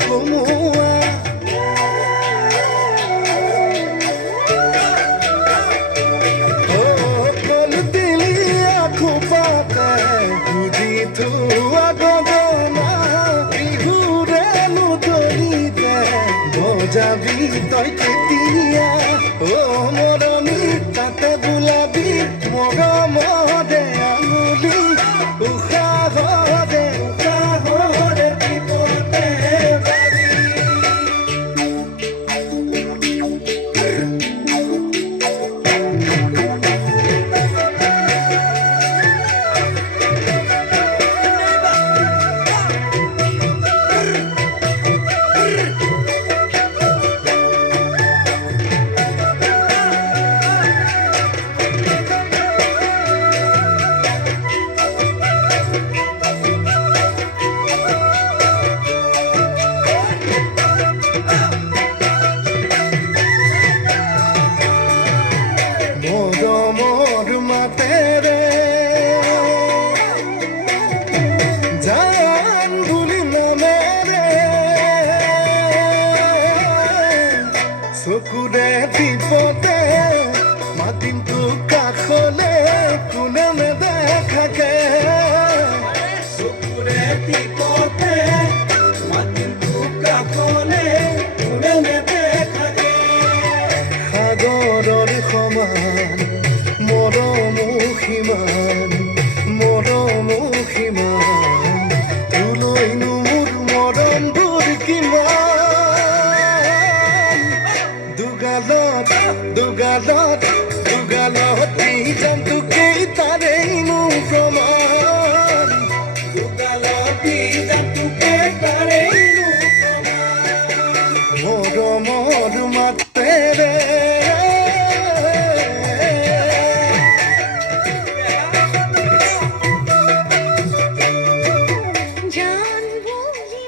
কোমোৱা কল দিলিয়া খোপাতে বুজি থোৱা গগনা বিহুৰে নুতলিতে বজাবি তই কেতিয়া মৰমী তাতে বোলাবি মৰমতে আঙুলি উশাহতে বিপদে পাবি মৰমৰ মাতেৰে জান বুলি নামেৰে চকুৰে বিপদে মাতিম তোক কাষলে কোনে নেদেখাকে চকুৰে বিপদে মাতিম তোক কাষলে কোনে নেদেখাকে সাগৰৰ সমান মৰমো সিমান তোলৈনো মোৰ মৰমবোৰ কিমান দুগালত দি যাম তোকেই তাৰেইনো প্ৰমাণ দুগালত দি যাম তোকেই তাৰেইনো প্ৰমাণ মৰমৰ মাতেৰে